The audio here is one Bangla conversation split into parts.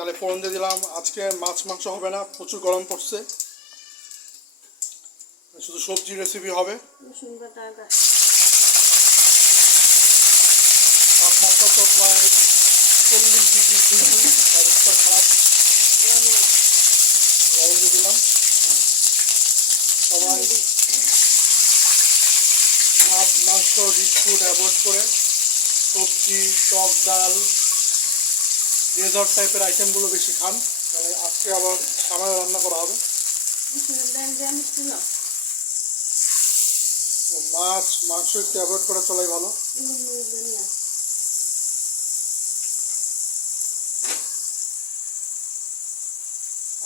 তাহলে ফোড়ন দিয়ে দিলাম। আজকে মাছ মাংস হবে না, প্রচুর গরম পড়ছে, শুধু সবজি রেসিপি হবে। তাপমাত্রা তো প্রায় 40 ডিগ্রি ফুলফুল, অবস্থা খারাপ। লবণ দিয়ে দিলাম। সবাই ভাত মাংস রিচ ফুড অ্যাভয়েড করে সবজি, টক ডাল, ডেজার্ট টাইপের আইটেমগুলো বেশি খান। মানে আজকে আবার সামান্য রান্না করা হবে। মাছ মাংস একটু অ্যাভয়েড করে চলাই ভালো।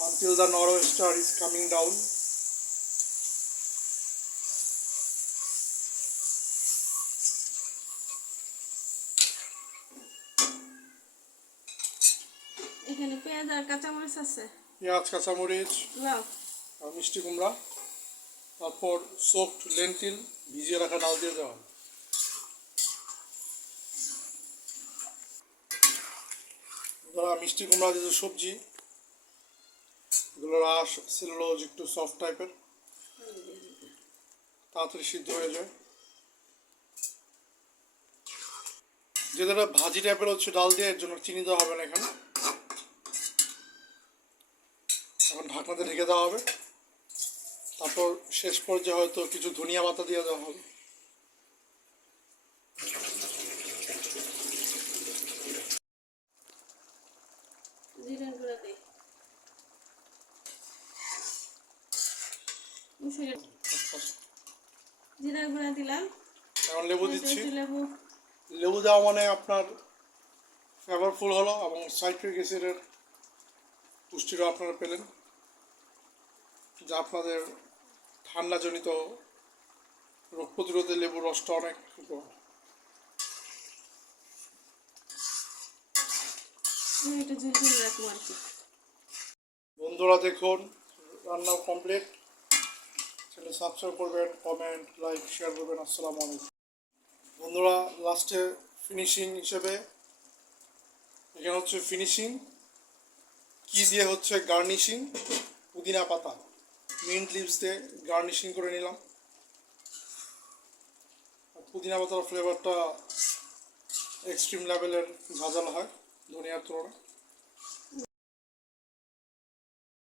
Until the nor'wester is coming down. এখানে পেঁয়াজ আর কাঁচামরিচ আছে। পেঁয়াজ, কাঁচামরিচ আর মিষ্টি কুমড়া, তারপর সফট লেন্টিল ভিজিয়ে রাখা ডাল দিয়ে দেওয়া। ধরা মিষ্টি কুমড়া যে সবজি, এগুলো রাস সেলুলোজ একটু সফট টাইপের, তাড়াতাড়ি সিদ্ধ হয়ে যায়। যেটা ভাজি টাইপের হচ্ছে ডাল দিয়ে, এর জন্য চিনি দেওয়া হবে না এখানে। এখন ঢাকনাতে ঢেকে দেওয়া হবে। তারপর শেষ পর্যায়ে হয়তো কিছু ধনিয়া পাতা দিয়ে দেওয়া হবে। জিরা গুঁড়া দিলাম। এখন লেবু দিচ্ছি। লেবু লেবু দেওয়া মানে আপনার ফ্লেভারফুল হলো এবং সাইট্রিক অ্যাসিডের পুষ্টিটা আপনারা পেলেন, যা আপনাদের ঠান্ডাজনিত রোগ প্রতিরোধে লেবুর রসটা অনেক উপকার। এটা ঝুল রাখবো আর কি। বন্ধুরা দেখুন রান্না কমপ্লিট। চ্যানেল সাবস্ক্রাইব করবেন, কমেন্ট, লাইক, শেয়ার করবেন। আসসালামু আলাইকুম। বন্ধুরা লাস্টে ফিনিশিং হিসেবে এখানে হচ্ছে ফিনিশিং কি দিয়ে হচ্ছে গার্নিশিং, পুদিনা পাতা মিন্ট লিভস দিয়ে গার্নিশিং করে নিলাম। পুদিনা পাতার ফ্লেভারটা এক্সট্রিম লেভেলের ঝাঁঝালো হয় ধনিয়ার তুলনায়।